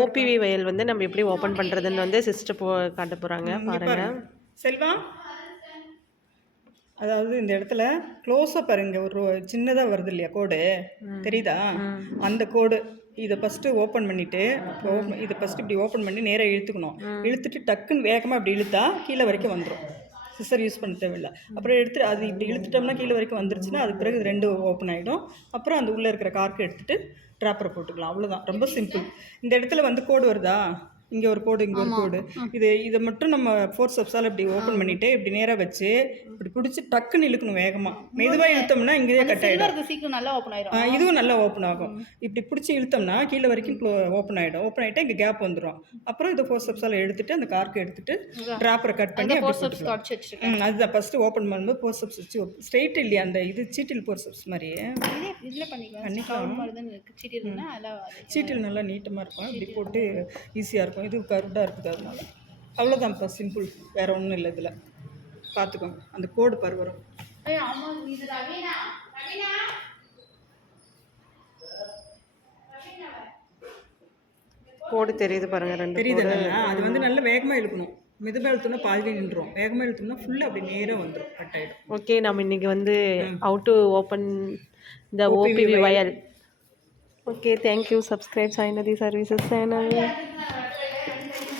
OPV வயல் வந்து நம்ம எப்படி ஓப்பன் பண்ணுறதுன்னு வந்து சிஸ்டர் காட்ட போகிறாங்க பாருங்கள். செல்வா, அதாவது இந்த இடத்துல க்ளோஸாக பாருங்க, ஒரு சின்னதாக வருது இல்லையா கோடு, தெரியுதா? அந்த கோடு இதை ஃபஸ்ட்டு ஓப்பன் பண்ணிவிட்டு இதை ஃபஸ்ட்டு இப்படி ஓப்பன் பண்ணி நேராக இழுத்துக்கணும். இழுத்துட்டு டக்குன்னு வேகமாக இப்படி இழுத்தா கீழே வரைக்கும் வந்துடும். சிசர் யூஸ் பண்ண தேவையில்லை. அப்புறம் எடுத்துட்டு அது இப்படி இழுத்துட்டோம்னா கீழே வரைக்கும் வந்துருச்சுன்னா அதுக்கு பிறகு இது ரெண்டு ஓப்பன் ஆகிடும். அப்புறம் அந்த உள்ளே இருக்கிற கார்க்கு எடுத்துகிட்டு ட்ராப்பரை போட்டுக்கலாம். அவ்வளோதான், ரொம்ப சிம்பிள். இந்த இடத்துல வந்து கோடு வருதா, இங்கே ஒரு கோடு, இங்கே ஒரு கோடு, இதை மட்டும் நம்ம ஃபோர்செப்ஸால் இப்படி ஓப்பன் பண்ணிவிட்டு இப்படி நேராக வச்சு இப்படி பிடிச்சி டக்குன்னு இழுக்கணும். வேகமாக மெதுவாக இழுத்தோம்னா இங்கேயே கட் ஆகிடும். சீக்கிரம் நல்லா ஓப்பன் ஆகிடும். இதுவும் நல்லா ஓப்பன் ஆகும். இப்படி பிடிச்சி இழுத்தோம்னா கீழே வரைக்கும் ஓப்பன் ஆகிடும். ஓப்பன் ஆகிட்டா இங்கே கேப் வந்துடும். அப்புறம் இதை ஃபோர்செப்ஸால் எடுத்துட்டு அந்த கார்க்கு எடுத்துட்டு ட்ராப்பரை கட் பண்ணி அதுதான் ஃபஸ்ட்டு ஓப்பன் பண்ணும்போது ஃபோர்செப்ஸ் வச்சு ஸ்ட்ரெயிட் இல்லையா, அந்த இது சீட்டில் ஃபோர்செப்ஸ் மாதிரி சீட்டில் நல்லா நீட்டமாக இருக்கும். இப்படி போட்டு ஈஸியாக இருக்கும். இது கருடாக இருக்குது, அதனால அவ்வளோதான்ப்பா, சிம்பிள். வேறு ஒன்றும் இல்லை. இதில் பார்த்துக்கோங்க, அந்த கோடு பாரு வரும். கோடு தெரியுது பாருங்கள், ரெண்டு தெரியுதுல்ல? அது வந்து நல்லா வேகமாக இழுக்கணும். மெதுவாக இழுத்தோம்னா பாதிலே நின்றுடும். வேகமாக இழுத்தோம்னா ஃபுல்லாக அப்படி நேராக வந்துடும், கட் ஆகிடும். ஓகே, நம்ம இன்றைக்கி வந்து how to open the OPV vial. Okay, thank you. Subscribe Sainathi services channel.